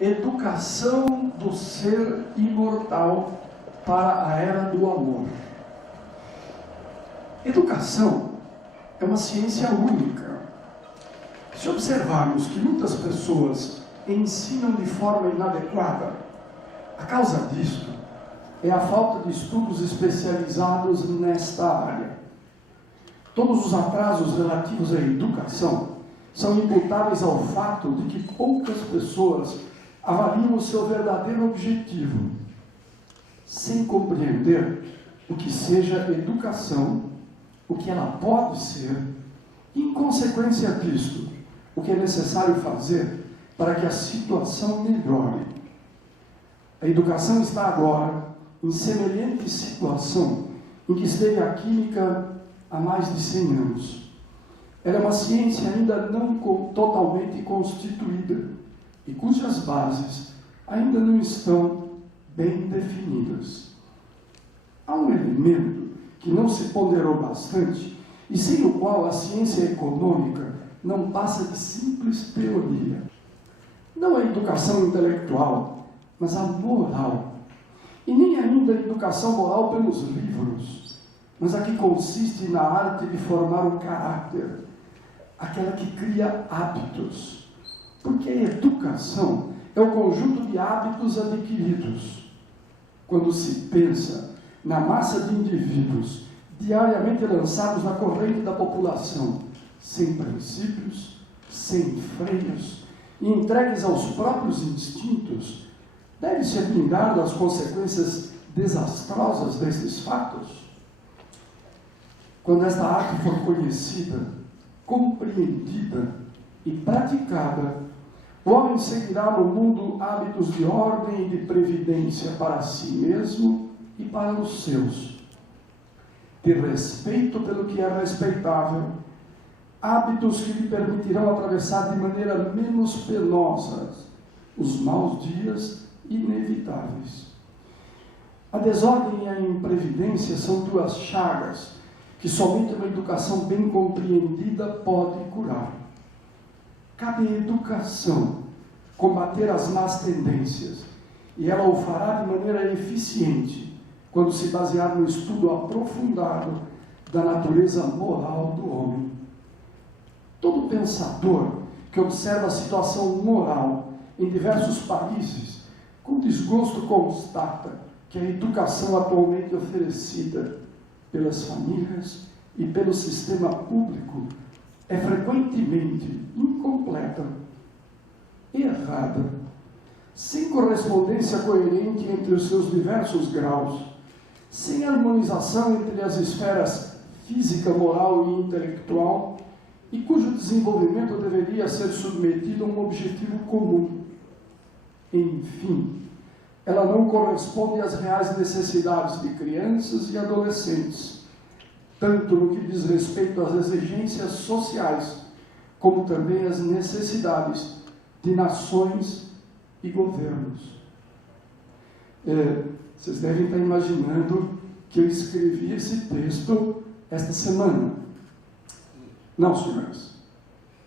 Educação do ser imortal para a era do amor. Educação é uma ciência única. Se observarmos que muitas pessoas ensinam de forma inadequada, a causa disto é a falta de estudos especializados nesta área. Todos os atrasos relativos à educação são imputáveis ao fato de que poucas pessoas avaliam o seu verdadeiro objetivo, sem compreender o que seja educação, o que ela pode ser, e, em consequência disto, o que é necessário fazer para que a situação melhore. A educação está agora em semelhante situação em que esteve a química há mais de 100 anos. Ela é uma ciência ainda não totalmente constituída e cujas bases ainda não estão bem definidas. Há um elemento que não se ponderou bastante e sem o qual a ciência econômica não passa de simples teoria. Não a educação intelectual, mas a moral. E nem ainda a educação moral pelos livros, mas a que consiste na arte de formar o caráter, aquela que cria hábitos. Porque a educação é o conjunto de hábitos adquiridos. Quando se pensa na massa de indivíduos diariamente lançados na corrente da população, sem princípios, sem freios e entregues aos próprios instintos, deve-se admirar das consequências desastrosas destes fatos. Quando esta arte for conhecida, compreendida e praticada, o homem seguirá no mundo hábitos de ordem e de previdência para si mesmo e para os seus, de respeito pelo que é respeitável, hábitos que lhe permitirão atravessar de maneira menos penosa os maus dias inevitáveis. A desordem e a imprevidência são duas chagas que somente uma educação bem compreendida pode curar. Cabe à educação combater as más tendências, e ela o fará de maneira eficiente quando se basear no estudo aprofundado da natureza moral do homem. Todo pensador que observa a situação moral em diversos países, com desgosto constata que a educação atualmente oferecida pelas famílias e pelo sistema público é frequentemente incompleta, errada, sem correspondência coerente entre os seus diversos graus, sem harmonização entre as esferas física, moral e intelectual, e cujo desenvolvimento deveria ser submetido a um objetivo comum. Enfim, ela não corresponde às reais necessidades de crianças e adolescentes, tanto no que diz respeito às exigências sociais, como também às necessidades de nações e governos. Vocês devem estar imaginando que eu escrevi esse texto esta semana. Não, senhoras.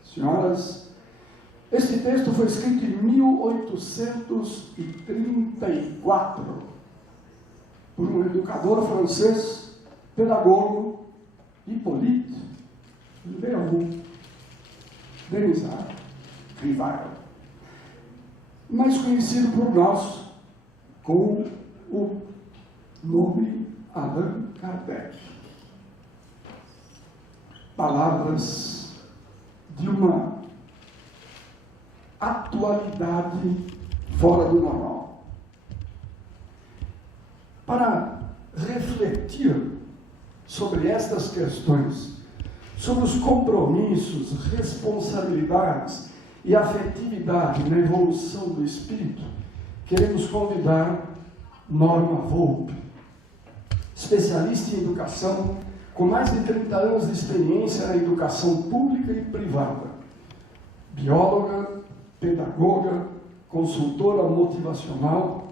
Senhoras, este texto foi escrito em 1834 por um educador francês, pedagogo, Hippolyte Léon Denisard Rivard, mais conhecido por nós com o nome Allan Kardec. Palavras de uma atualidade fora do normal. Para refletir sobre estas questões, sobre os compromissos, responsabilidades e afetividade na evolução do espírito, queremos convidar Norma Volpe, especialista em educação, com mais de 30 anos de experiência na educação pública e privada, bióloga, pedagoga, consultora motivacional,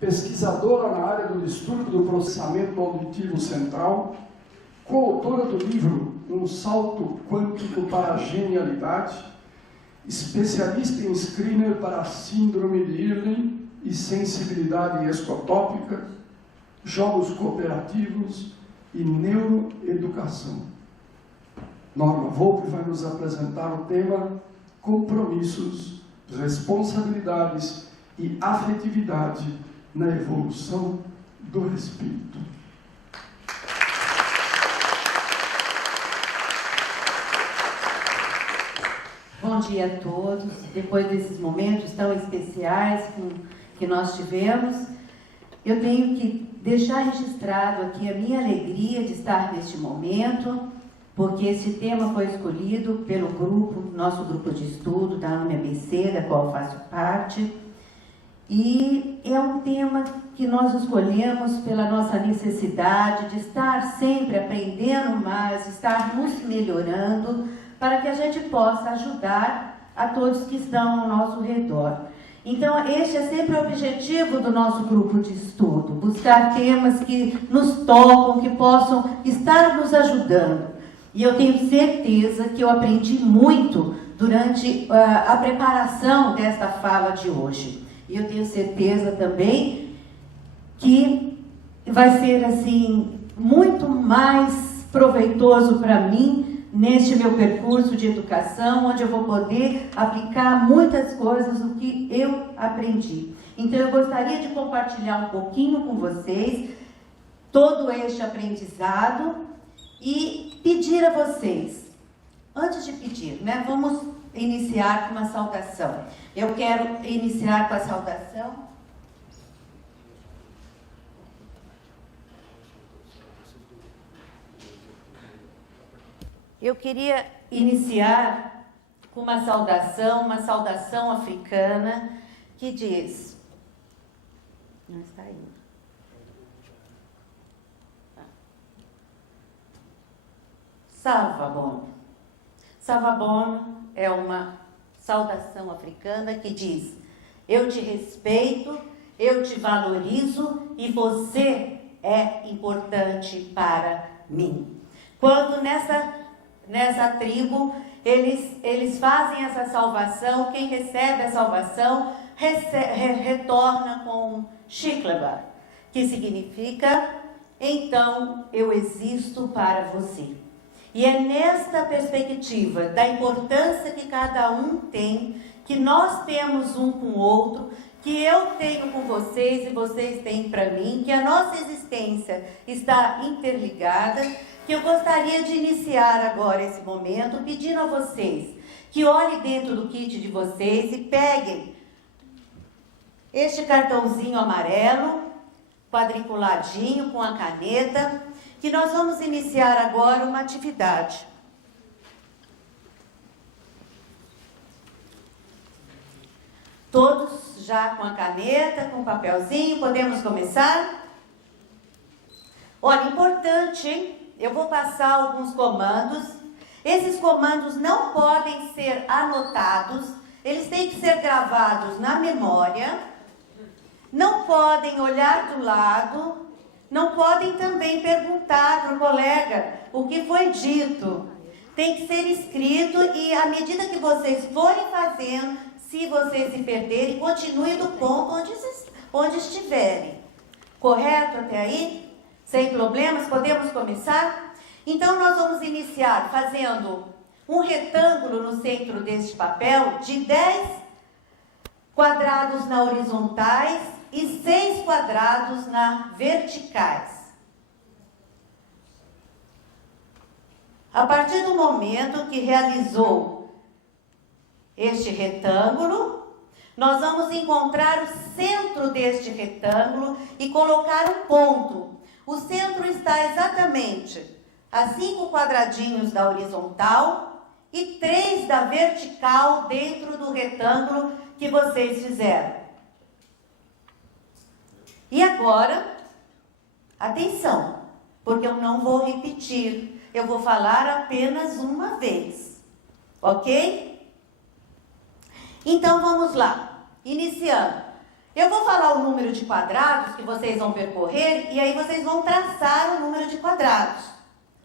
pesquisadora na área do distúrbio do processamento auditivo central, coautora do livro Um Salto Quântico para a Genialidade especialista em screener para síndrome de Irlen e sensibilidade escotópica, jogos cooperativos e neuroeducação. Norma Volpe vai nos apresentar o tema compromissos, responsabilidades e afetividade na evolução do espírito. Bom dia a todos. Depois desses momentos tão especiais que nós tivemos, eu tenho que deixar registrado aqui a minha alegria de estar neste momento, porque esse tema foi escolhido pelo grupo, nosso grupo de estudo da UniABC, da qual faço parte, e é um tema que nós escolhemos pela nossa necessidade de estar sempre aprendendo mais, estar nos melhorando, para que a gente possa ajudar a todos que estão ao nosso redor. Então, este é sempre o objetivo do nosso grupo de estudo, buscar temas que nos tocam, que possam estar nos ajudando. E eu tenho certeza que eu aprendi muito durante a preparação desta fala de hoje. E eu tenho certeza também que vai ser, assim, muito mais proveitoso para mim neste meu percurso de educação, onde eu vou poder aplicar muitas coisas do que eu aprendi. Então, eu gostaria de compartilhar um pouquinho com vocês todo este aprendizado e pedir a vocês, antes de pedir, né, vamos iniciar com uma saudação. Eu quero iniciar com a saudação. Eu queria iniciar com uma saudação africana, que diz... Não está indo. Savabon. Savabon é uma saudação africana que diz: eu te respeito, eu te valorizo e você é importante para mim. Quando nessa tribo, eles fazem essa salvação, quem recebe a salvação retorna com Shiklaba, que significa, então eu existo para você. E é nesta perspectiva da importância que cada um tem, que nós temos um com o outro, que eu tenho com vocês e vocês têm para mim, que a nossa existência está interligada, que eu gostaria de iniciar agora esse momento pedindo a vocês que olhem dentro do kit de vocês e peguem este cartãozinho amarelo, quadriculadinho com a caneta, que nós vamos iniciar agora uma atividade. Todos já com a caneta, com o papelzinho, podemos começar? Olha, importante, hein? Eu vou passar alguns comandos. Esses comandos não podem ser anotados, eles têm que ser gravados na memória, não podem olhar do lado, não podem também perguntar para o colega o que foi dito. Tem que ser escrito e, à medida que vocês forem fazendo, se vocês se perderem, continue do ponto onde estiverem. Correto até aí? Sem problemas? Podemos começar? Então, nós vamos iniciar fazendo um retângulo no centro deste papel de 10 quadrados na horizontais e 6 quadrados na verticais. A partir do momento que realizou este retângulo, nós vamos encontrar o centro deste retângulo e colocar um ponto. O centro está exatamente a 5 quadradinhos da horizontal e 3 da vertical dentro do retângulo que vocês fizeram. E agora, atenção, porque eu não vou repetir, eu vou falar apenas uma vez, ok? Então vamos lá, iniciando. Eu vou falar o número de quadrados que vocês vão percorrer e aí vocês vão traçar o número de quadrados,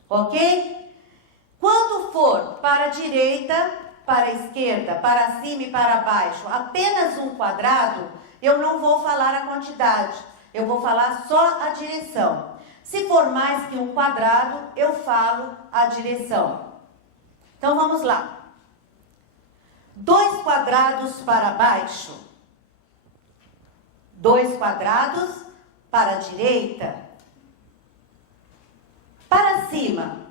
ok? Quando for para a direita, para a esquerda, para cima e para baixo, apenas um quadrado, eu não vou falar a quantidade, eu vou falar só a direção. Se for mais que um quadrado, eu falo a direção. Então vamos lá. 2 quadrados para baixo, 2 quadrados para a direita, para cima,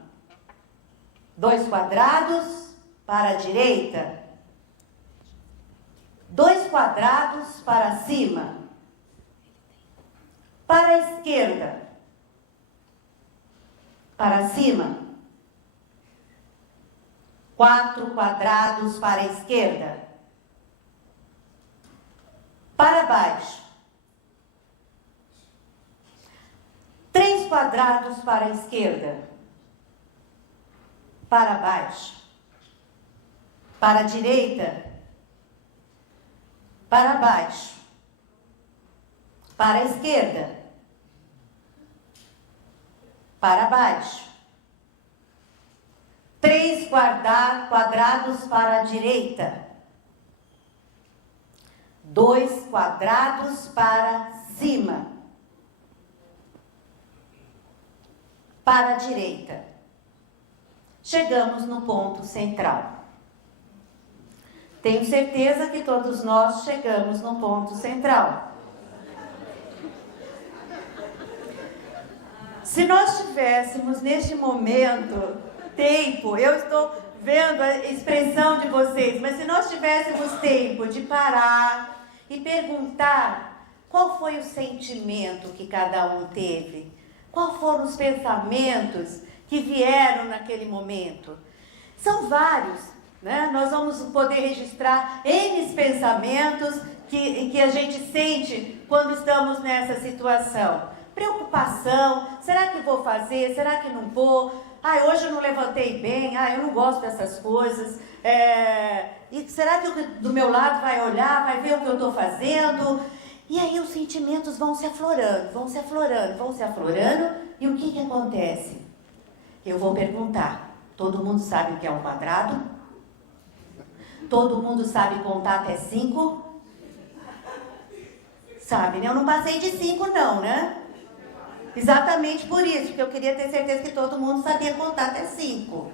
2 quadrados para a direita, 2 quadrados para cima, para a esquerda, para cima, 4 quadrados para a esquerda, para baixo, 3 quadrados para a esquerda, para baixo, para a direita, para baixo, para a esquerda, para baixo, 3 quadrados para a direita, 2 quadrados para cima, para a direita. Chegamos no ponto central. Tenho certeza que todos nós chegamos no ponto central. Se nós tivéssemos neste momento tempo, eu estou vendo a expressão de vocês, mas se nós tivéssemos tempo de parar e perguntar qual foi o sentimento que cada um teve, quais foram os pensamentos que vieram naquele momento. São vários, né? Nós vamos poder registrar N pensamentos que a gente sente quando estamos nessa situação. Preocupação, será que vou fazer, será que não vou? Hoje eu não levantei bem, eu não gosto dessas coisas. E será que do meu lado vai olhar, vai ver o que eu estou fazendo? E aí os sentimentos vão se aflorando, vão se aflorando, vão se aflorando. E o que acontece? Eu vou perguntar, todo mundo sabe o que é um quadrado? Todo mundo sabe contar até 5? Sabe, né? Eu não passei de 5 não, né? Exatamente por isso, porque eu queria ter certeza que todo mundo sabia contar até 5.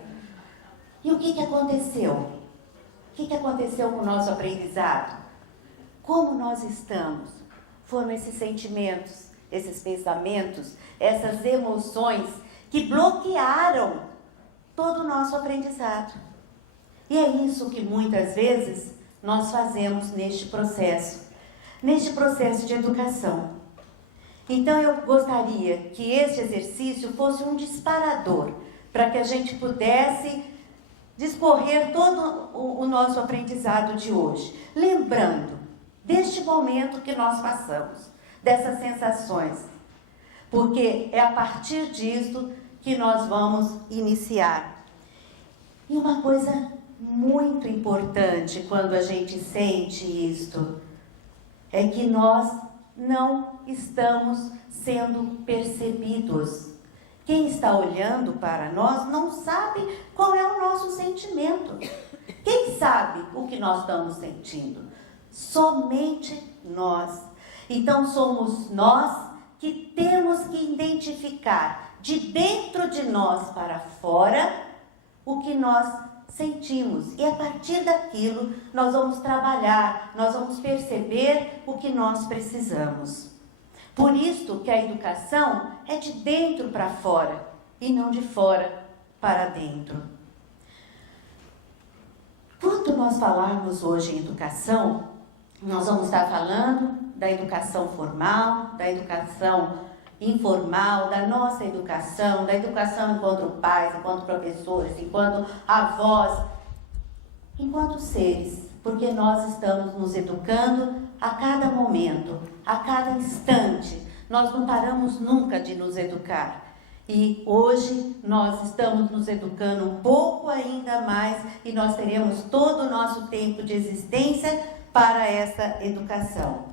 E o que aconteceu? O que aconteceu com o nosso aprendizado? Como nós estamos? Foram esses sentimentos, esses pensamentos, essas emoções que bloquearam todo o nosso aprendizado. E é isso que muitas vezes nós fazemos neste processo de educação. Então eu gostaria que este exercício fosse um disparador para que a gente pudesse discorrer todo o nosso aprendizado de hoje. Lembrando deste momento que nós passamos, dessas sensações, porque é a partir disso que nós vamos iniciar. E uma coisa muito importante quando a gente sente isto, é que nós não estamos sendo percebidos. Quem está olhando para nós não sabe qual é o nosso sentimento. Quem sabe o que nós estamos sentindo? Somente nós. Então somos nós que temos que identificar de dentro de nós para fora o que nós sentimos. E a partir daquilo nós vamos trabalhar, nós vamos perceber o que nós precisamos. Por isso que a educação é de dentro para fora e não de fora para dentro. Quando nós falarmos hoje em educação, nós vamos estar falando da educação formal, da educação informal, da nossa educação, da educação enquanto pais, enquanto professores, enquanto avós, enquanto seres, porque nós estamos nos educando a cada momento, a cada instante. Nós não paramos nunca de nos educar. E hoje nós estamos nos educando um pouco ainda mais e nós teremos todo o nosso tempo de existência para essa educação.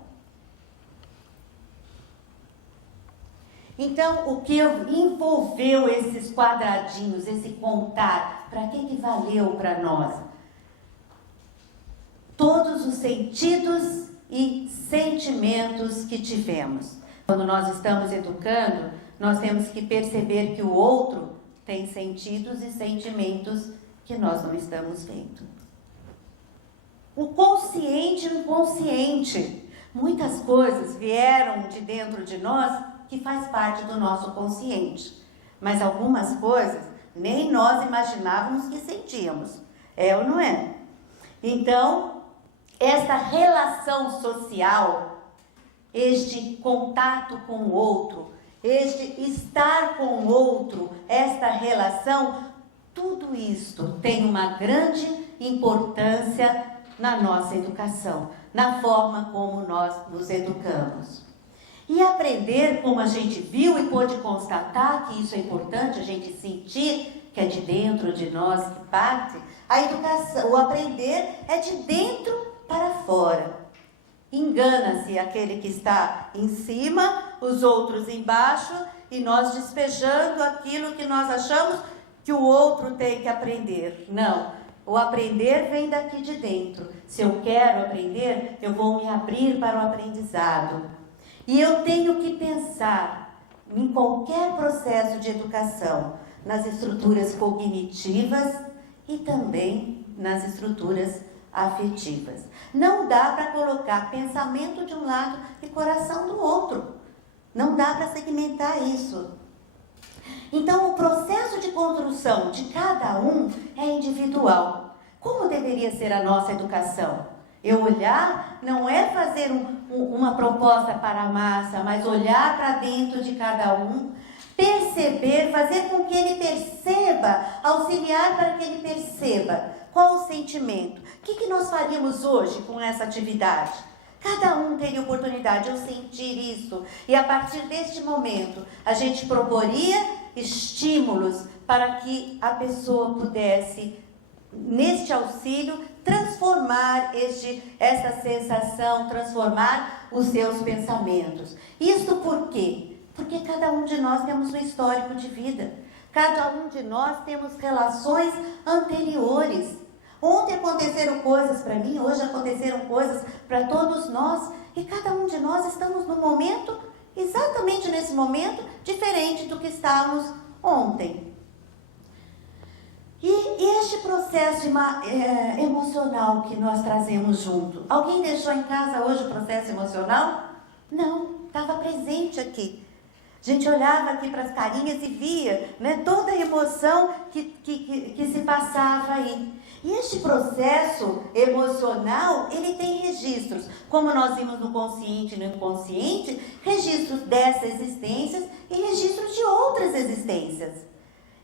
Então, o que envolveu esses quadradinhos, esse contar, para que valeu para nós? todos os sentidos e sentimentos que tivemos. Quando nós estamos educando, nós temos que perceber que o outro tem sentidos e sentimentos que nós não estamos vendo. O consciente e o inconsciente. Muitas coisas vieram de dentro de nós que faz parte do nosso consciente. Mas algumas coisas nem nós imaginávamos que sentíamos. É ou não é? Então, esta relação social, este contato com o outro, este estar com o outro, esta relação, tudo isto tem uma grande importância na nossa educação, na forma como nós nos educamos. E aprender, como a gente viu e pôde constatar que isso é importante, a gente sentir que é de dentro de nós que parte, a educação, o aprender é de dentro para fora. Engana-se aquele que está em cima, os outros embaixo, e nós despejando aquilo que nós achamos que o outro tem que aprender. Não, o aprender vem daqui de dentro. Se eu quero aprender, eu vou me abrir para o aprendizado. E eu tenho que pensar em qualquer processo de educação, nas estruturas cognitivas e também nas estruturas afetivas. Não dá para colocar pensamento de um lado e coração do outro. Não dá para segmentar isso. Então, o processo de construção de cada um é individual. Como deveria ser a nossa educação? Eu olhar não é fazer uma proposta para a massa, mas olhar para dentro de cada um, perceber, fazer com que ele perceba, auxiliar para que ele perceba qual o sentimento. O que nós faríamos hoje com essa atividade? Cada um teria oportunidade de eu sentir isso. E a partir deste momento, a gente proporia estímulos para que a pessoa pudesse, neste auxílio, transformar essa sensação, transformar os seus pensamentos. Isto por quê? Porque cada um de nós temos um histórico de vida. Cada um de nós temos relações anteriores. Ontem aconteceram coisas para mim, hoje aconteceram coisas para todos nós. E cada um de nós estamos num momento, exatamente nesse momento, diferente do que estávamos ontem. E este processo emocional que nós trazemos junto, alguém deixou em casa hoje o processo emocional? Não, estava presente aqui. A gente olhava aqui para as carinhas e via, né, toda a emoção que se passava aí. E este processo emocional, ele tem registros, como nós vimos no consciente e no inconsciente, registros dessas existências e registros de outras existências.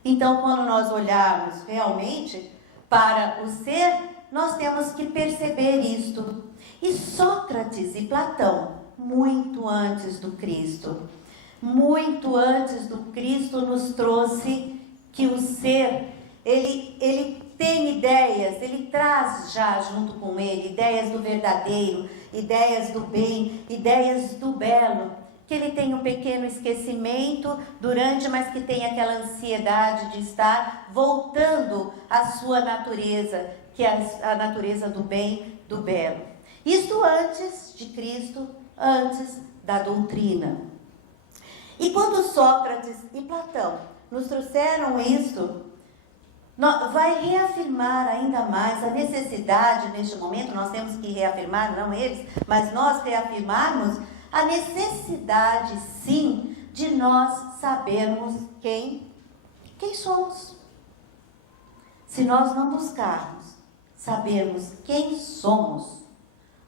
Então, quando nós olharmos realmente para o ser, nós temos que perceber isto. E Sócrates e Platão, muito antes do Cristo, nos trouxe que o ser, ele tem ideias, ele traz já junto com ele ideias do verdadeiro, ideias do bem, ideias do belo, que ele tem um pequeno esquecimento durante, mas que tem aquela ansiedade de estar voltando à sua natureza, que é a natureza do bem, do belo. Isto antes de Cristo, antes da doutrina. E quando Sócrates e Platão nos trouxeram isto, vai reafirmar ainda mais a necessidade, neste momento, nós temos que reafirmar, não eles, mas nós reafirmarmos a necessidade, sim, de nós sabermos quem somos. Se nós não buscarmos sabermos quem somos,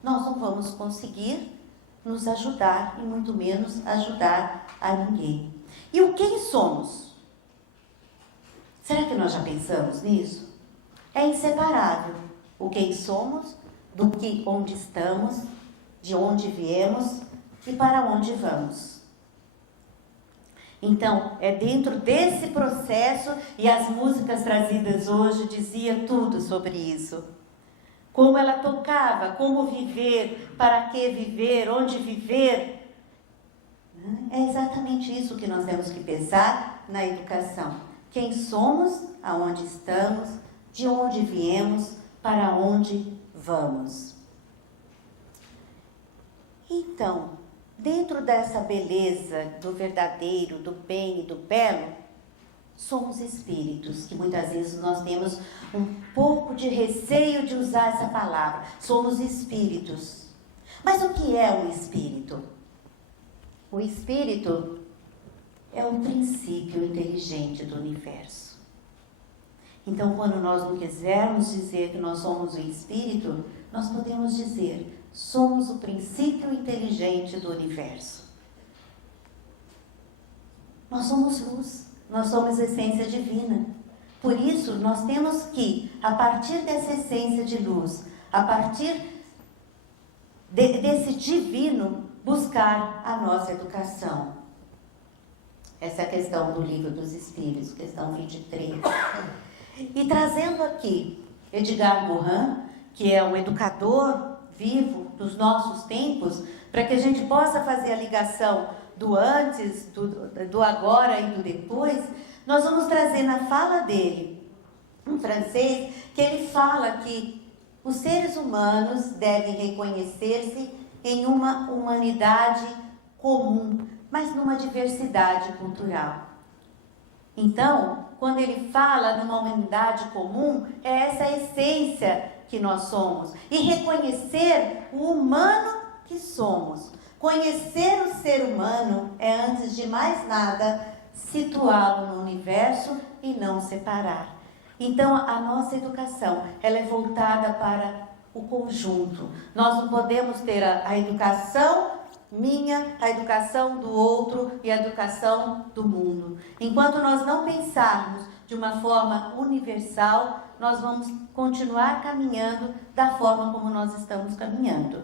nós não vamos conseguir nos ajudar e muito menos ajudar a ninguém. E o quem somos? Será que nós já pensamos nisso? É inseparável o quem somos, do que onde estamos, de onde viemos e para onde vamos. Então, é dentro desse processo, e as músicas trazidas hoje dizia tudo sobre isso. Como ela tocava, como viver, para que viver, onde viver. É exatamente isso que nós temos que pensar na educação. Quem somos, aonde estamos, de onde viemos, para onde vamos. Então, dentro dessa beleza do verdadeiro, do bem e do belo, somos espíritos, que muitas vezes nós temos um pouco de receio de usar essa palavra. Somos espíritos. Mas o que é um espírito? O espírito é o princípio inteligente do universo. Então, quando nós não quisermos dizer que nós somos o espírito, nós podemos dizer: somos o princípio inteligente do universo. Nós somos luz, nós somos essência divina. Por isso, nós temos que, a partir dessa essência de luz, a partir desse divino, buscar a nossa educação. Essa é a questão do Livro dos Espíritos, questão 23. E trazendo aqui Edgar Morin, que é um educador vivo dos nossos tempos, para que a gente possa fazer a ligação do antes, do agora e do depois, nós vamos trazer na fala dele, em francês, que ele fala que os seres humanos devem reconhecer-se em uma humanidade comum, mas numa diversidade cultural. Então, quando ele fala numa humanidade comum, é essa essência que nós somos. E reconhecer o humano que somos. Conhecer o ser humano é, antes de mais nada, situá-lo no universo e não separar. Então, a nossa educação, ela é voltada para o conjunto. Nós não podemos ter a educação minha, a educação do outro e a educação do mundo. Enquanto nós não pensarmos de uma forma universal, nós vamos continuar caminhando da forma como nós estamos caminhando.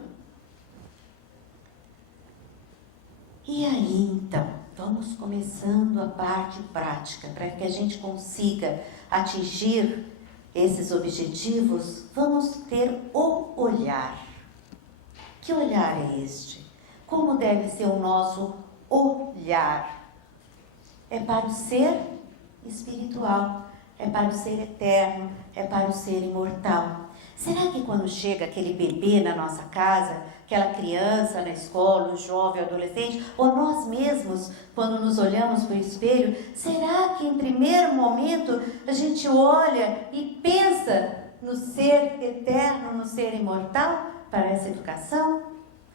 E aí, então, vamos começando a parte prática, para que a gente consiga atingir esses objetivos. Vamos ter o olhar. Que olhar é este? Como deve ser o nosso olhar? É para o ser espiritual, é para o ser eterno, é para o ser imortal. Será que quando chega aquele bebê na nossa casa, aquela criança na escola, o jovem, o adolescente, ou nós mesmos, quando nos olhamos para o espelho, será que em primeiro momento a gente olha e pensa no ser eterno, no ser imortal para essa educação?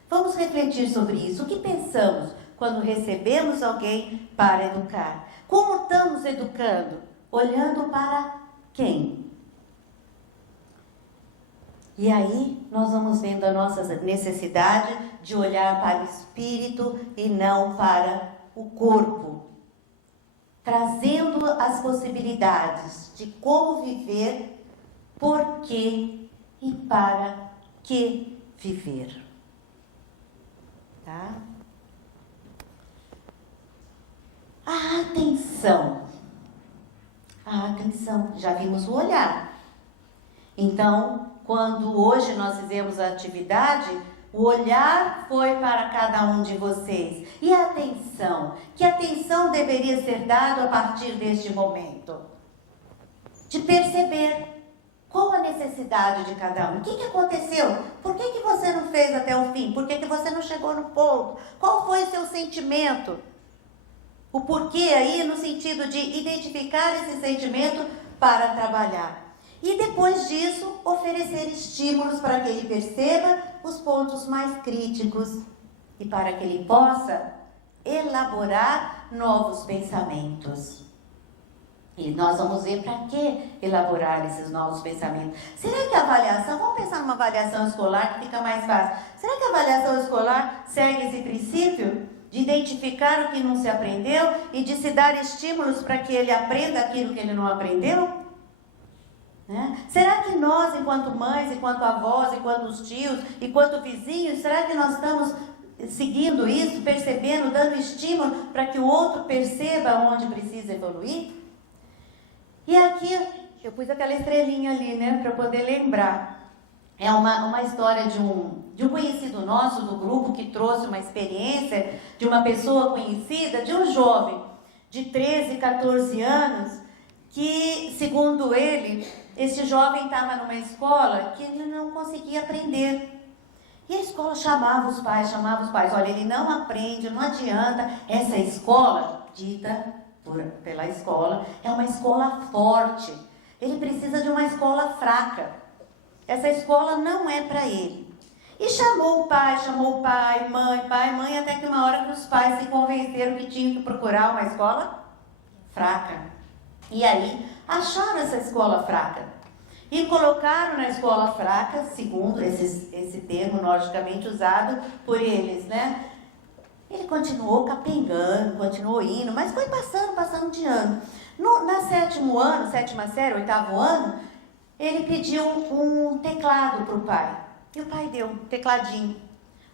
Vamos refletir sobre isso. O que pensamos quando recebemos alguém para educar? Como estamos educando? Olhando para quem? E aí nós vamos vendo a nossa necessidade de olhar para o espírito e não para o corpo. Trazendo as possibilidades de como viver, por que e para que viver. Tá? A atenção. A atenção. Já vimos o olhar. Então, quando hoje nós fizemos a atividade, o olhar foi para cada um de vocês. E a atenção? Que atenção deveria ser dada a partir deste momento? De perceber qual a necessidade de cada um. O que aconteceu? Por que você não fez até o fim? Por que você não chegou no ponto? Qual foi o seu sentimento? O porquê aí no sentido de identificar esse sentimento para trabalhar. E depois disso, oferecer estímulos para que ele perceba os pontos mais críticos e para que ele possa elaborar novos pensamentos. E nós vamos ver para que elaborar esses novos pensamentos. Será que a avaliação, vamos pensar numa avaliação escolar que fica mais fácil. Será que a avaliação escolar segue esse princípio de identificar o que não se aprendeu e de se dar estímulos para que ele aprenda aquilo que ele não aprendeu? Né? Será que nós, enquanto mães, enquanto avós, enquanto tios, enquanto vizinhos, será que nós estamos seguindo isso, percebendo, dando estímulo para que o outro perceba onde precisa evoluir? E aqui, eu pus aquela estrelinha ali, né, para poder lembrar. É uma história de um conhecido nosso do grupo que trouxe uma experiência de uma pessoa conhecida, de um jovem de 13, 14 anos, que, segundo ele, esse jovem estava numa escola que ele não conseguia aprender. E a escola chamava os pais. Olha, ele não aprende, não adianta. Essa escola, dita pela escola, é uma escola forte. Ele precisa de uma escola fraca. Essa escola não é para ele. E chamou o pai, mãe, até que uma hora que os pais se convenceram que tinham que procurar uma escola fraca. E aí, acharam essa escola fraca. E colocaram na escola fraca, segundo esse termo logicamente usado por eles, né? Ele continuou capengando, continuou indo, mas foi passando de ano. Na sétima série, 8º ano, ele pediu um teclado para o pai. E o pai deu um tecladinho.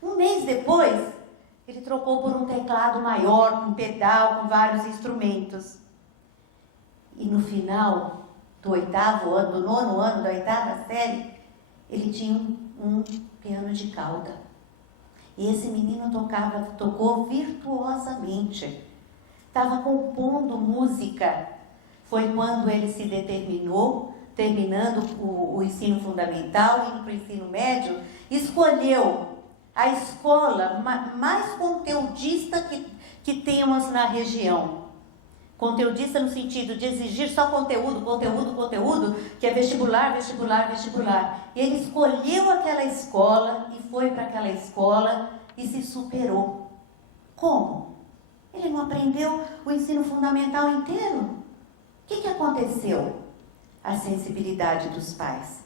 Um mês depois, ele trocou por um teclado maior, com pedal, com vários instrumentos. E no final do 8º ano, do 9º ano, da 8ª série, ele tinha um piano de cauda. E esse menino tocou virtuosamente. Estava compondo música. Foi quando ele se determinou, terminando o ensino fundamental, indo para o ensino médio, escolheu a escola mais conteudista que temos na região. Conteudista no sentido de exigir só conteúdo, que é vestibular. E ele escolheu aquela escola e foi para aquela escola e se superou. Como? Ele não aprendeu o ensino fundamental inteiro? O que aconteceu? A sensibilidade dos pais,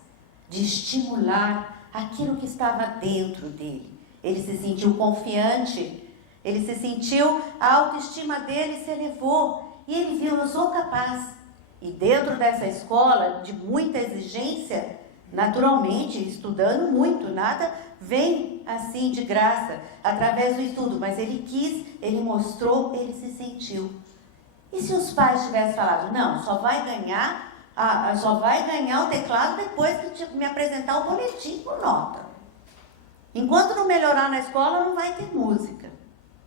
de estimular aquilo que estava dentro dele. Ele se sentiu confiante, a autoestima dele se elevou. E ele viu, eu sou capaz. E dentro dessa escola, de muita exigência, naturalmente, estudando muito, nada vem assim de graça, através do estudo. Mas ele quis, ele mostrou, ele se sentiu. E se os pais tivessem falado, não, só vai ganhar o teclado depois que me apresentar o boletim com nota. Enquanto não melhorar na escola, não vai ter música.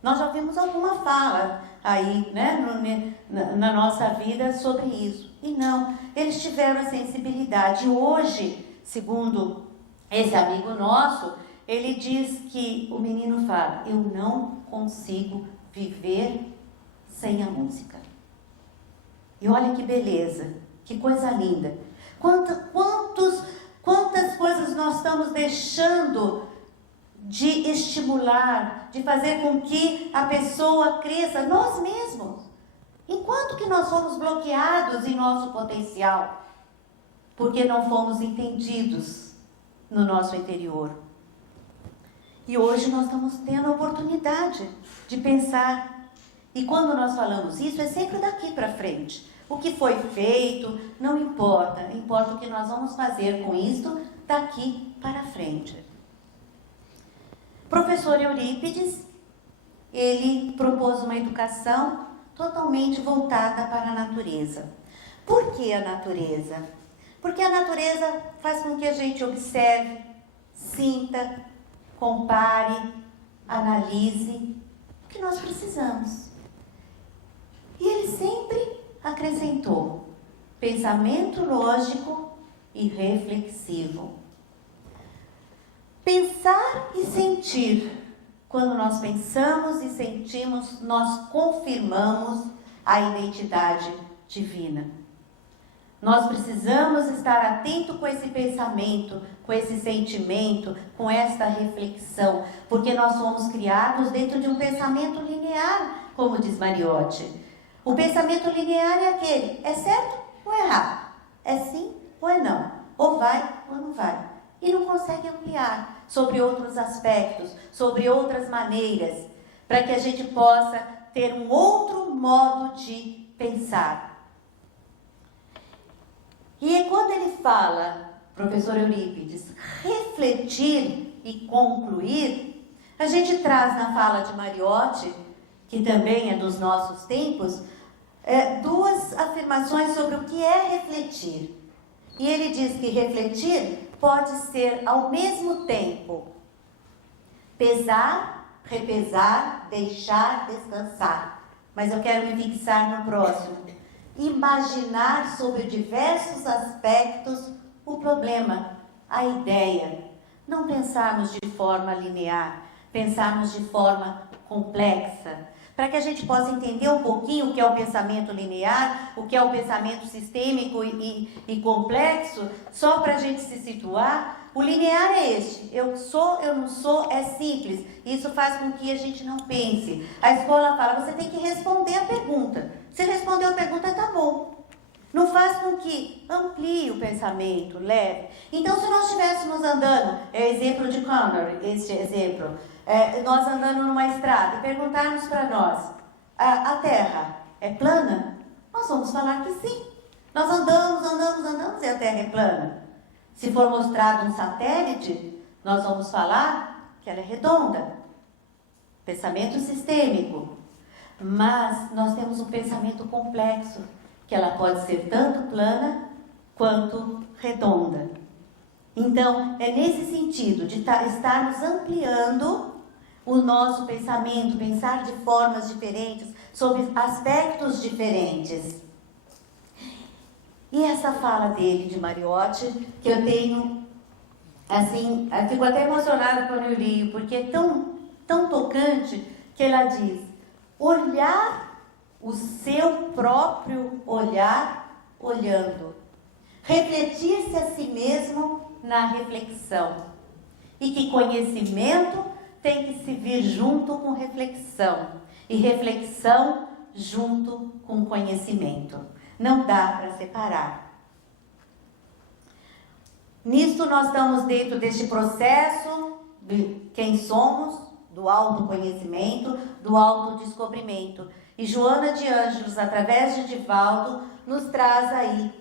Nós já vimos alguma fala aí, né, na nossa vida sobre isso. E não, eles tiveram a sensibilidade. E hoje, segundo esse amigo nosso, ele diz que o menino fala, eu não consigo viver sem a música. E olha que beleza, que coisa linda. Quantas coisas nós estamos deixando de estimular, de fazer com que a pessoa cresça, nós mesmos. Enquanto que nós somos bloqueados em nosso potencial, porque não fomos entendidos no nosso interior. E hoje nós estamos tendo a oportunidade de pensar. E quando nós falamos isso, é sempre daqui para frente. O que foi feito, não importa. Importa o que nós vamos fazer com isso daqui para frente. Professor Eurípides, ele propôs uma educação totalmente voltada para a natureza. Por que a natureza? Porque a natureza faz com que a gente observe, sinta, compare, analise o que nós precisamos. E ele sempre acrescentou pensamento lógico e reflexivo. Pensar e sentir. Quando nós pensamos e sentimos, nós confirmamos a identidade divina. Nós precisamos estar atento com esse pensamento, com esse sentimento, com esta reflexão, porque nós somos criados dentro de um pensamento linear, como diz Mariotti. O pensamento linear é aquele, é certo ou é errado? É sim ou é não? Ou vai ou não vai? E não consegue ampliar sobre outros aspectos, sobre outras maneiras, para que a gente possa ter um outro modo de pensar. E quando ele fala, professor Eurípides, refletir e concluir, a gente traz na fala de Mariotti, que também é dos nossos tempos, duas afirmações sobre o que é refletir. E ele diz que refletir pode ser ao mesmo tempo pesar, repesar, deixar, descansar. Mas eu quero me fixar no próximo. imaginar sobre diversos aspectos o problema, a ideia. Não pensarmos de forma linear, pensarmos de forma complexa, para que a gente possa entender um pouquinho o que é o pensamento linear, o que é o pensamento sistêmico e complexo, só para a gente se situar. O linear é este: eu sou, eu não sou, é simples. Isso faz com que a gente não pense. A escola fala, você tem que responder a pergunta. Se respondeu a pergunta, tá bom. Não faz com que amplie o pensamento, leve. Então, se nós estivéssemos andando, é exemplo de Connor, este exemplo, nós andando numa estrada e perguntarmos para nós, a Terra é plana? Nós vamos falar que sim. Nós andamos e a Terra é plana. Se for mostrado um satélite, nós vamos falar que ela é redonda. Pensamento sistêmico. Mas nós temos um pensamento complexo, que ela pode ser tanto plana quanto redonda. Então, é nesse sentido de estarmos ampliando o nosso pensamento, pensar de formas diferentes, sobre aspectos diferentes. E essa fala dele, de Mariotti, que eu tenho, assim, eu fico até emocionada quando eu li, porque é tão tocante, que ela diz: olhar o seu próprio olhar olhando, refletir-se a si mesmo na reflexão, e que conhecimento tem que se vir junto com reflexão, e reflexão junto com conhecimento. Não dá para separar. Nisto nós estamos dentro deste processo de quem somos, do autoconhecimento, do autodescobrimento. E Joana de Ângelos, através de Divaldo, nos traz aí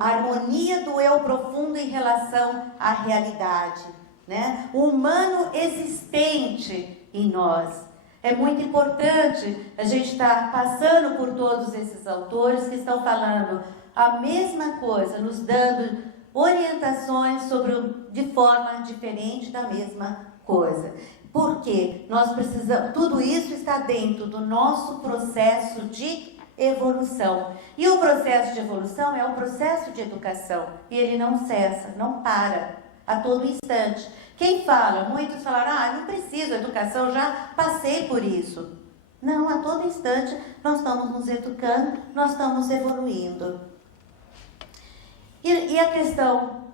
a harmonia do eu profundo em relação à realidade, né? O humano existente em nós. É muito importante a gente estar passando por todos esses autores que estão falando a mesma coisa, nos dando orientações de forma diferente da mesma coisa. Porque nós precisamos, tudo isso está dentro do nosso processo de evolução. E o processo de evolução é um processo de educação. E ele não cessa, não para, a todo instante. Quem fala, muitos falaram, não preciso de educação, já passei por isso. Não, a todo instante nós estamos nos educando, nós estamos evoluindo. E a questão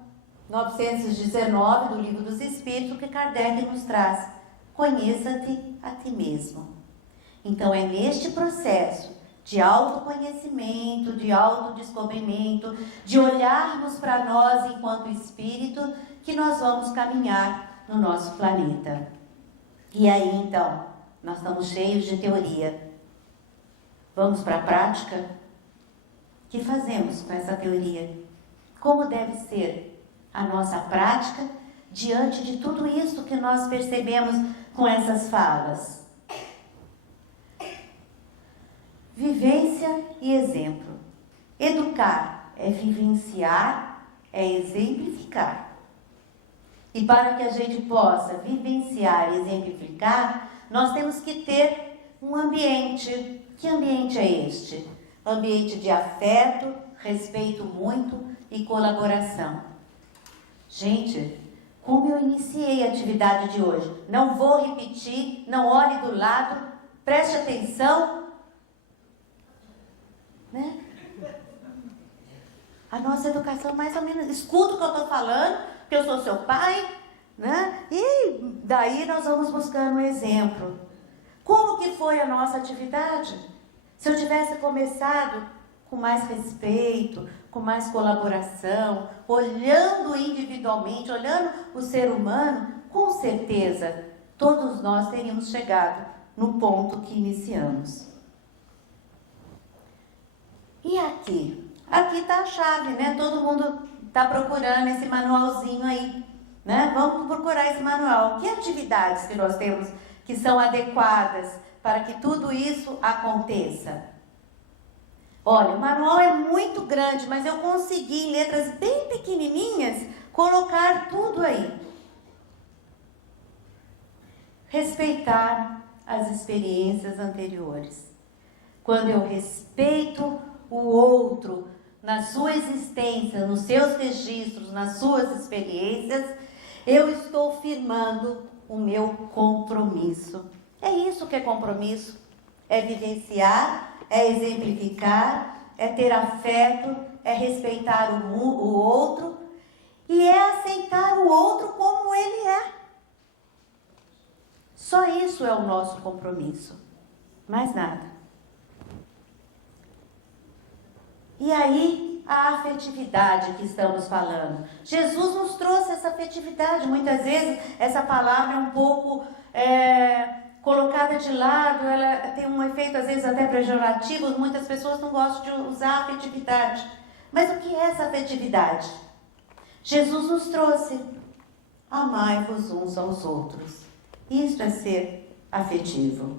919 do Livro dos Espíritos, que Kardec nos traz: conheça-te a ti mesmo. Então é neste processo de autoconhecimento, de autodescobrimento, de olharmos para nós enquanto espírito, que nós vamos caminhar no nosso planeta. E aí então, nós estamos cheios de teoria. Vamos para a prática? O que fazemos com essa teoria? Como deve ser a nossa prática diante de tudo isso que nós percebemos com essas falas? Vivência e exemplo. Educar é vivenciar, é exemplificar. E para que a gente possa vivenciar e exemplificar, nós temos que ter um ambiente. Que ambiente é este? Ambiente de afeto, respeito mútuo e colaboração. Gente, como eu iniciei a atividade de hoje, não vou repetir, não olhe do lado, preste atenção, né? A nossa educação mais ou menos, escuta o que eu estou falando, porque eu sou seu pai, né? E daí nós vamos buscando um exemplo. Como que foi a nossa atividade? Se eu tivesse começado com mais respeito, com mais colaboração, olhando individualmente, olhando o ser humano, com certeza todos nós teríamos chegado no ponto que iniciamos. E aqui? Aqui está a chave, né? Todo mundo está procurando esse manualzinho aí, né? Vamos procurar esse manual. Que atividades que nós temos que são adequadas para que tudo isso aconteça? Olha, o manual é muito grande, mas eu consegui, em letras bem pequenininhas, colocar tudo aí. Respeitar as experiências anteriores. Quando eu respeito o outro na sua existência, nos seus registros, nas suas experiências, eu estou firmando o meu compromisso. É isso que é compromisso. É vivenciar, é exemplificar, é ter afeto, é respeitar o outro e é aceitar o outro como ele é. Só isso é o nosso compromisso. Mais nada. E aí, a afetividade que estamos falando. Jesus nos trouxe essa afetividade. Muitas vezes, essa palavra é um pouco colocada de lado, ela tem um efeito, às vezes, até pejorativo. Muitas pessoas não gostam de usar afetividade. Mas o que é essa afetividade? Jesus nos trouxe. Amai-vos uns aos outros. Isso é ser afetivo.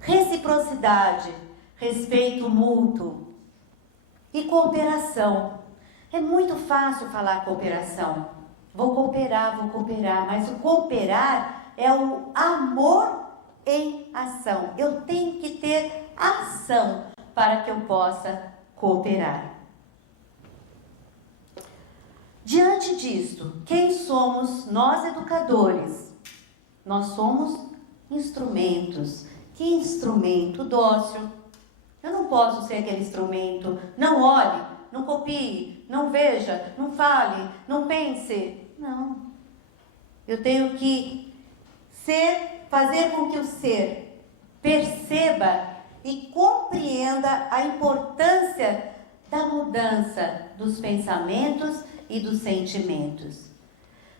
Reciprocidade, respeito mútuo e cooperação. É muito fácil falar cooperação. Vou cooperar, mas o cooperar é o amor em ação. Eu tenho que ter ação para que eu possa cooperar. Diante disto, quem somos nós educadores? Nós somos instrumentos. Que instrumento dócil. Eu não posso ser aquele instrumento. Não olhe, não copie, não veja, não fale, não pense. Não. Eu tenho que fazer com que o ser perceba e compreenda a importância da mudança dos pensamentos e dos sentimentos.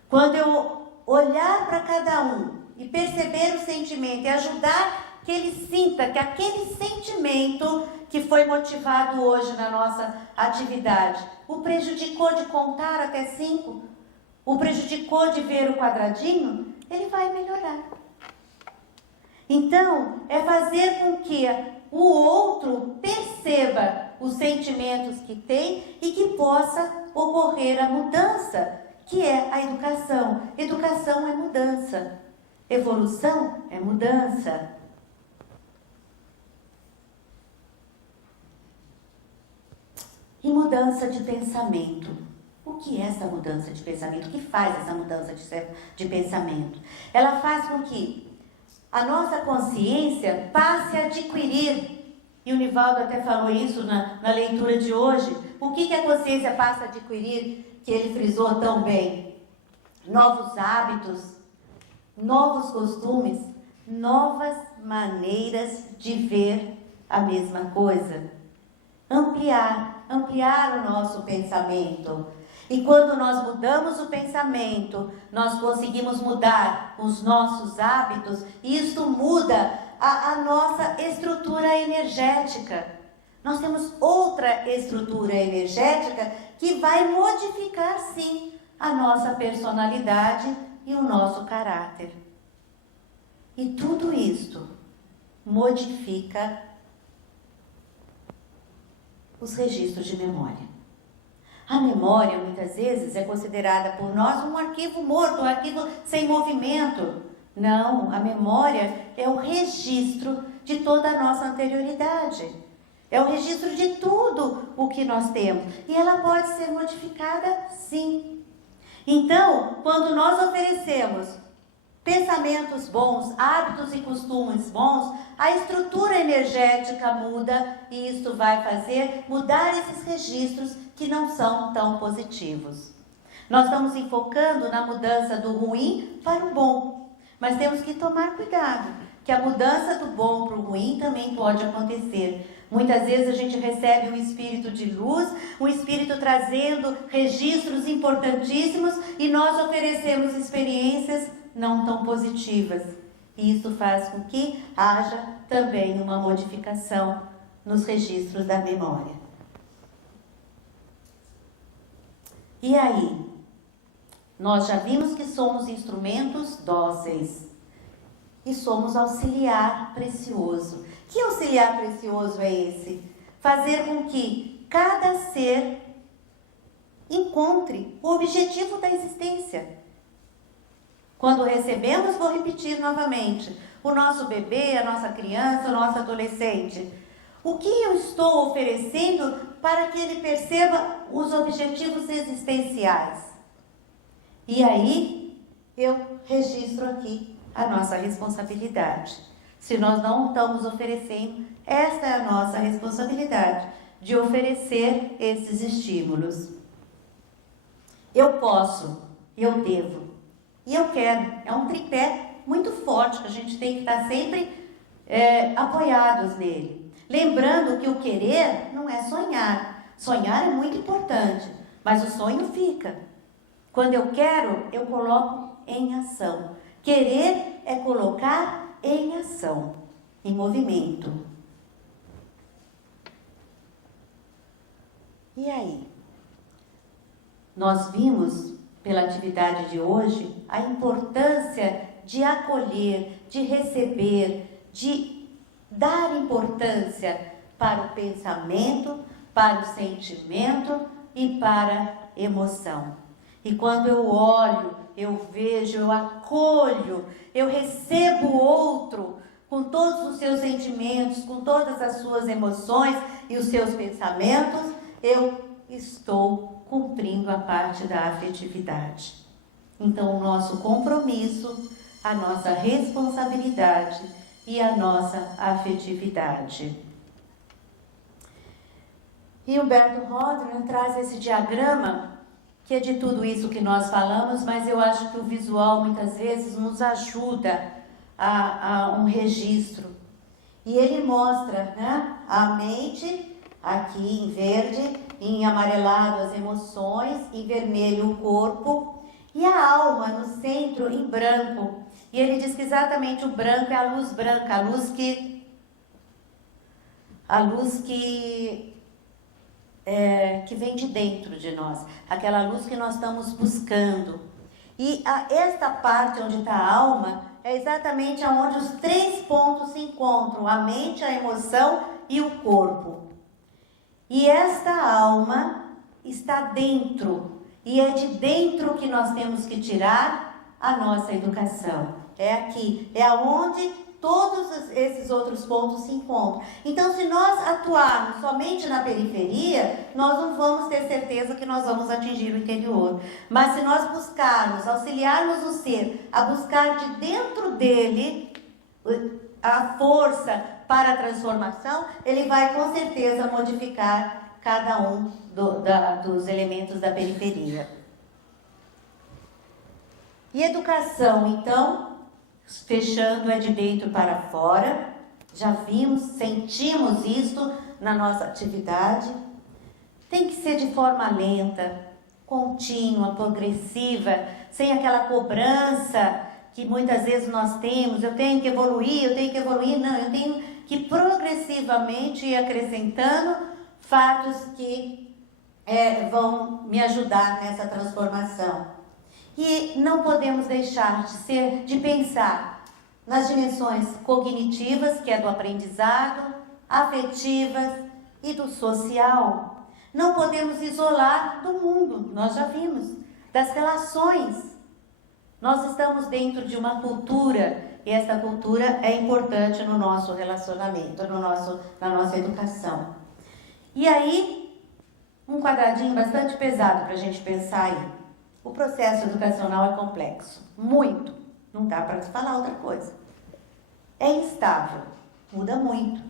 Quando eu olhar para cada um e perceber o sentimento e ajudar que ele sinta que aquele sentimento que foi motivado hoje na nossa atividade o prejudicou de contar até 5, o prejudicou de ver o quadradinho, ele vai melhorar. Então, é fazer com que o outro perceba os sentimentos que tem e que possa ocorrer a mudança, que é a educação. Educação é mudança. Evolução é mudança. E mudança de pensamento. O que é essa mudança de pensamento? O que faz essa mudança de pensamento? Ela faz com que a nossa consciência passe a adquirir, e o Nivaldo até falou isso na leitura de hoje, o que a consciência passa a adquirir, que ele frisou tão bem? Novos hábitos, novos costumes, novas maneiras de ver a mesma coisa. Ampliar o nosso pensamento. E quando nós mudamos o pensamento, nós conseguimos mudar os nossos hábitos, e isto muda a nossa estrutura energética. Nós temos outra estrutura energética que vai modificar, sim, a nossa personalidade e o nosso caráter. E tudo isto modifica os registros de memória. A memória, muitas vezes, é considerada por nós um arquivo morto, um arquivo sem movimento. Não, a memória é o registro de toda a nossa anterioridade. É o registro de tudo o que nós temos. E ela pode ser modificada, sim. Então, quando nós oferecemos pensamentos bons, hábitos e costumes bons, a estrutura energética muda, e isto vai fazer mudar esses registros que não são tão positivos. Nós estamos enfocando na mudança do ruim para o bom, mas temos que tomar cuidado, que a mudança do bom para o ruim também pode acontecer. Muitas vezes a gente recebe um espírito de luz, um espírito trazendo registros importantíssimos, e nós oferecemos experiências não tão positivas. E isso faz com que haja também uma modificação nos registros da memória. E aí? Nós já vimos que somos instrumentos dóceis e somos auxiliar precioso. Que auxiliar precioso é esse? Fazer com que cada ser encontre o objetivo da existência. Quando recebemos, vou repetir novamente, o nosso bebê, a nossa criança, o nosso adolescente, O que eu estou oferecendo para que ele perceba os objetivos existenciais? E aí, eu registro aqui a nossa responsabilidade. Se nós não estamos oferecendo, esta é a nossa responsabilidade, de oferecer esses estímulos. Eu posso, eu devo e eu quero. É um tripé muito forte que a gente tem que estar sempre apoiados nele. Lembrando que o querer não é sonhar. Sonhar é muito importante, mas o sonho fica. Quando eu quero, eu coloco em ação. Querer é colocar em ação, em movimento. E aí? Nós vimos, pela atividade de hoje, a importância de acolher, de receber, de dar importância para o pensamento, para o sentimento e para a emoção. E quando eu olho, eu vejo, eu acolho, eu recebo o outro com todos os seus sentimentos, com todas as suas emoções e os seus pensamentos, eu estou cumprindo a parte da afetividade. Então, o nosso compromisso, a nossa responsabilidade e a nossa afetividade. E Humberto Rodner traz esse diagrama, que é de tudo isso que nós falamos, mas eu acho que o visual muitas vezes nos ajuda a um registro. E ele mostra, né, a mente, aqui em verde, em amarelado as emoções, em vermelho o corpo, e a alma no centro em branco. E ele diz que exatamente o branco é a luz branca, a luz que vem de dentro de nós, aquela luz que nós estamos buscando. E esta parte onde está a alma é exatamente onde os 3 pontos se encontram, a mente, a emoção e o corpo. E esta alma está dentro, e é de dentro que nós temos que tirar a nossa educação. É aqui, é aonde todos esses outros pontos se encontram. Então, se nós atuarmos somente na periferia, nós não vamos ter certeza que nós vamos atingir o interior. Mas se nós buscarmos, auxiliarmos o ser a buscar de dentro dele a força para a transformação, ele vai com certeza modificar cada um dos elementos da periferia. E educação, então, fechando, é de dentro para fora. Já vimos, sentimos isso na nossa atividade. Tem que ser de forma lenta, contínua, progressiva, sem aquela cobrança que muitas vezes nós temos. Eu tenho que evoluir. Não, eu tenho que progressivamente ir acrescentando fatos que vão me ajudar nessa transformação. E não podemos deixar de pensar nas dimensões cognitivas, que é do aprendizado, afetivas e do social. Não podemos isolar do mundo, nós já vimos, das relações. Nós estamos dentro de uma cultura, e essa cultura é importante no nosso relacionamento, na nossa educação. E aí, um quadradinho bastante pesado para a gente pensar aí. O processo educacional é complexo, muito, não dá para se falar outra coisa. É instável, muda muito.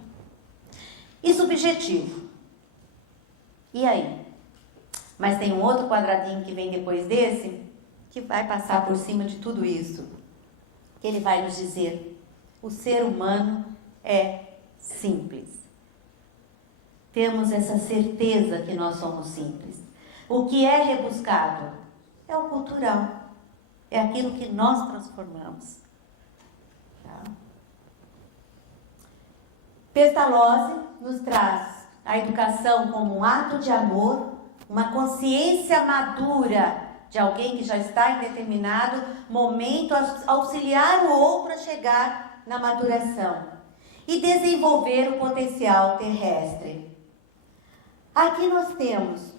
E subjetivo. E aí? Mas tem um outro quadradinho que vem depois desse, que vai passar por cima de tudo isso. Que ele vai nos dizer, o ser humano é simples. Temos essa certeza que nós somos simples. O que é rebuscado é o cultural, é aquilo que nós transformamos. Tá? Pestalozzi nos traz a educação como um ato de amor, uma consciência madura de alguém que já está em determinado momento, auxiliar o outro a chegar na maturação e desenvolver o potencial terrestre. Aqui nós temos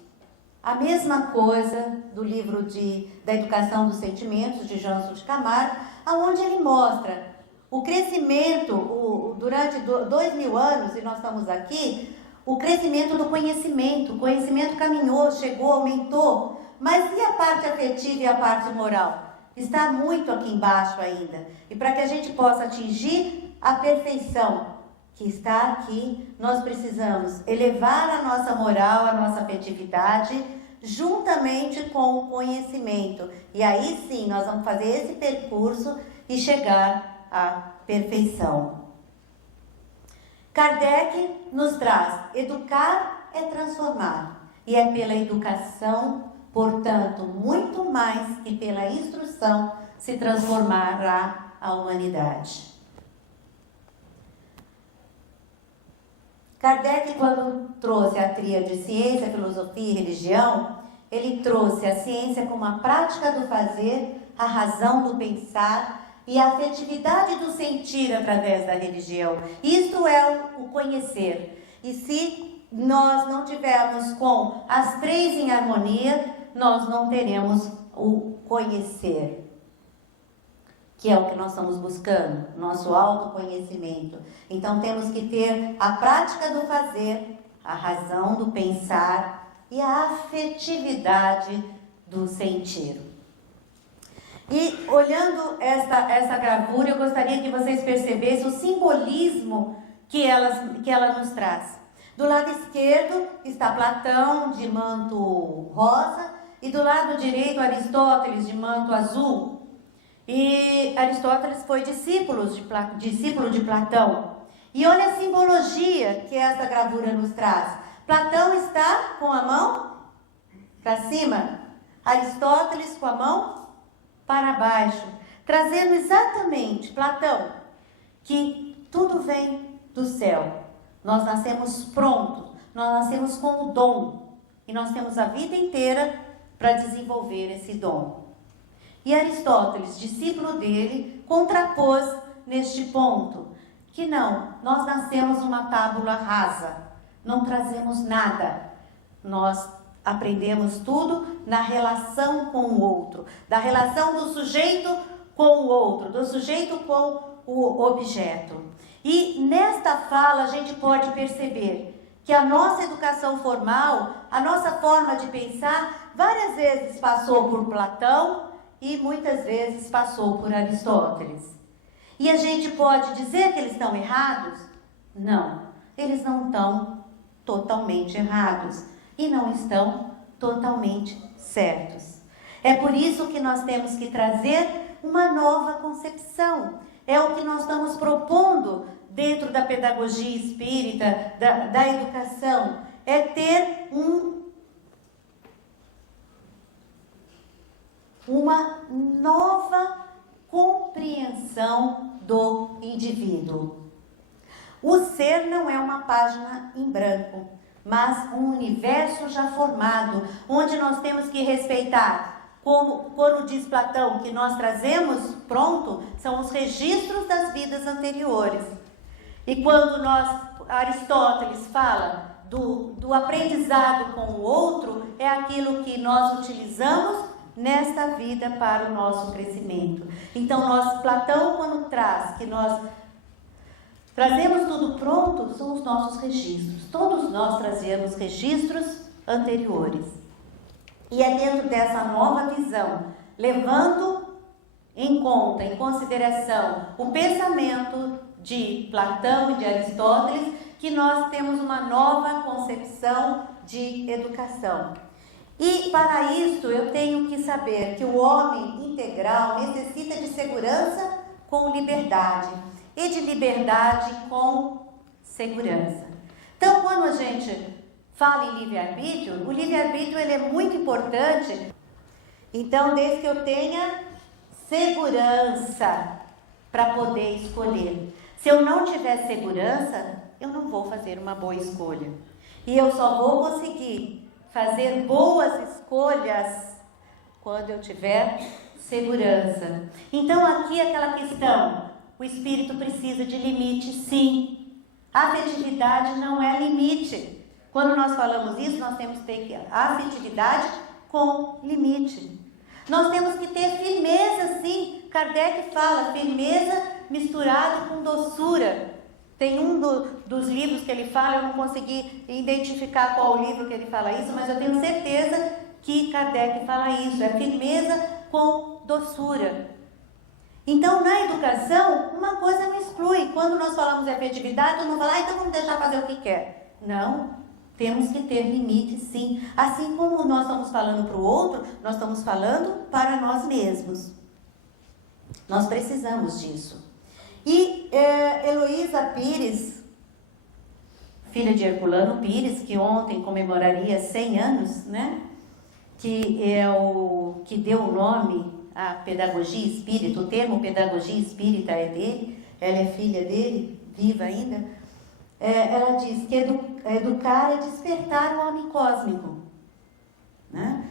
a mesma coisa do livro da Educação dos Sentimentos, de Johnson de Camargo, onde ele mostra O crescimento, durante 2000 anos, e nós estamos aqui, o crescimento do conhecimento. O conhecimento caminhou, chegou, aumentou. Mas e a parte afetiva e a parte moral? Está muito aqui embaixo ainda. E para que a gente possa atingir a perfeição que está aqui, nós precisamos elevar a nossa moral, a nossa afetividade, juntamente com o conhecimento. E aí sim, nós vamos fazer esse percurso e chegar à perfeição. Kardec nos traz: educar é transformar. E é pela educação, portanto, muito mais que pela instrução, se transformará a humanidade. Kardec, quando trouxe a tríade ciência, filosofia e religião, ele trouxe a ciência como a prática do fazer, a razão do pensar e a afetividade do sentir através da religião. Isto é o conhecer. E se nós não tivermos com as três em harmonia, nós não teremos o conhecer, que é o que nós estamos buscando, nosso autoconhecimento. Então temos que ter a prática do fazer, a razão do pensar e a afetividade do sentir. E olhando essa gravura, eu gostaria que vocês percebessem o simbolismo que ela nos traz. Do lado esquerdo está Platão, de manto rosa, e do lado direito Aristóteles, de manto azul. E Aristóteles foi discípulo de Platão. E olha a simbologia que essa gravura nos traz. Platão está com a mão para cima, Aristóteles com a mão para baixo, trazendo exatamente, Platão, que tudo vem do céu. Nós nascemos prontos, nós nascemos com o dom, e nós temos a vida inteira para desenvolver esse dom. E Aristóteles, discípulo dele, contrapôs neste ponto, que não, nós nascemos uma tábula rasa, não trazemos nada, nós aprendemos tudo na relação com o outro, da relação do sujeito com o outro, do sujeito com o objeto. E nesta fala a gente pode perceber que a nossa educação formal, a nossa forma de pensar, várias vezes passou por Platão e muitas vezes passou por Aristóteles. E a gente pode dizer que eles estão errados? Não, eles não estão totalmente errados e não estão totalmente certos. É por isso que nós temos que trazer uma nova concepção. É o que nós estamos propondo dentro da pedagogia espírita, da educação. É ter uma nova compreensão do indivíduo. O ser não é uma página em branco, mas um universo já formado, onde nós temos que respeitar, como quando diz Platão, que nós trazemos pronto, são os registros das vidas anteriores. E quando Aristóteles fala do aprendizado com o outro, é aquilo que nós utilizamos nesta vida para o nosso crescimento. Então, Platão, quando traz que nós trazemos tudo pronto, são os nossos registros. Todos nós trazemos registros anteriores. E é dentro dessa nova visão, levando em conta, em consideração, o pensamento de Platão e de Aristóteles, que nós temos uma nova concepção de educação. E para isso eu tenho que saber que o homem integral necessita de segurança com liberdade e de liberdade com segurança. Então, quando a gente fala em livre-arbítrio, o livre-arbítrio ele é muito importante. Então, desde que eu tenha segurança para poder escolher. Se eu não tiver segurança, eu não vou fazer uma boa escolha. E eu só vou conseguir fazer boas escolhas quando eu tiver segurança. Então, aqui aquela questão, o espírito precisa de limite, sim. A afetividade não é limite. Quando nós falamos isso, nós temos que ter afetividade com limite. Nós temos que ter firmeza, sim. Kardec fala, firmeza misturado com doçura. Tem um dos livros que ele fala, eu não consegui identificar qual livro que ele fala isso, mas eu tenho certeza que Kardec fala isso, é firmeza com doçura. Então, na educação, uma coisa não exclui. Quando nós falamos de afetividade, todo mundo fala, então vamos deixar fazer o que quer. Não, temos que ter limites, sim. Assim como nós estamos falando para o outro, nós estamos falando para nós mesmos. Nós precisamos disso. E Heloísa Pires, filha de Herculano Pires, que ontem comemoraria 100 anos, né? Que é o que deu o nome à pedagogia espírita, o termo pedagogia espírita é dele, ela é filha dele, viva ainda. Ela diz que educar é despertar o homem cósmico, né?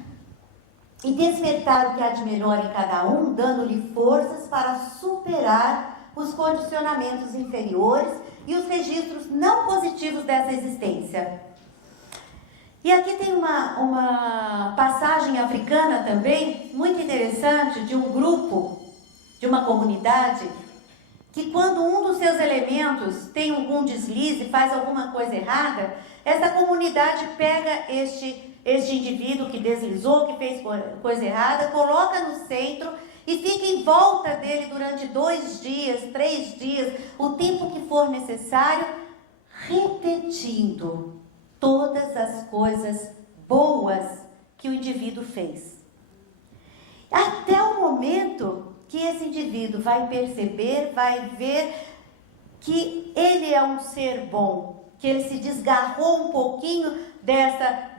E despertar o que há de melhor em cada um, dando-lhe forças para superar os condicionamentos inferiores e os registros não positivos dessa existência. E aqui tem uma passagem africana também, muito interessante, de um grupo, de uma comunidade, que quando um dos seus elementos tem algum deslize, faz alguma coisa errada, essa comunidade pega este indivíduo que deslizou, que fez coisa errada, coloca no centro e fica em volta dele durante 2 dias, 3 dias, o tempo que for necessário, repetindo todas as coisas boas que o indivíduo fez. Até o momento que esse indivíduo vai perceber, vai ver que ele é um ser bom, que ele se desgarrou um pouquinho dessa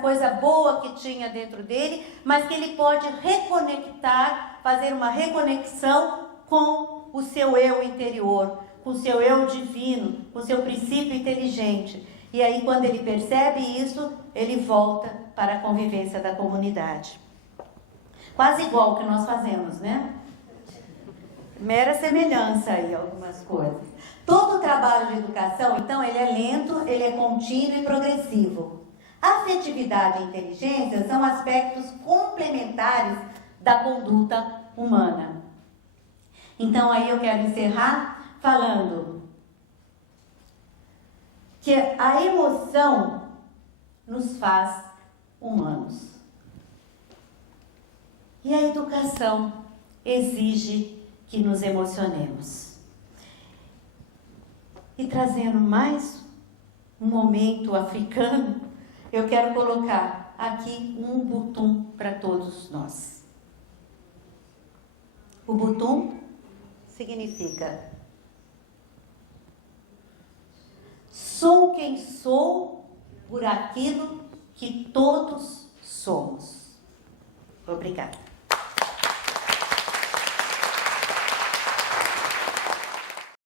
coisa boa que tinha dentro dele, mas que ele pode reconectar, fazer uma reconexão com o seu eu interior, com o seu eu divino, com o seu princípio inteligente. E aí, quando ele percebe isso, ele volta para a convivência da comunidade. Quase igual o que nós fazemos, né? Mera semelhança aí, algumas coisas. Todo o trabalho de educação, então, ele é lento, ele é contínuo e progressivo. Afetividade e inteligência são aspectos complementares da conduta humana. Então, aí eu quero encerrar falando que a emoção nos faz humanos. E a educação exige que nos emocionemos. E trazendo mais um momento africano, eu quero colocar aqui um Ubuntu para todos nós. Ubuntu significa: sou quem sou por aquilo que todos somos. Obrigada.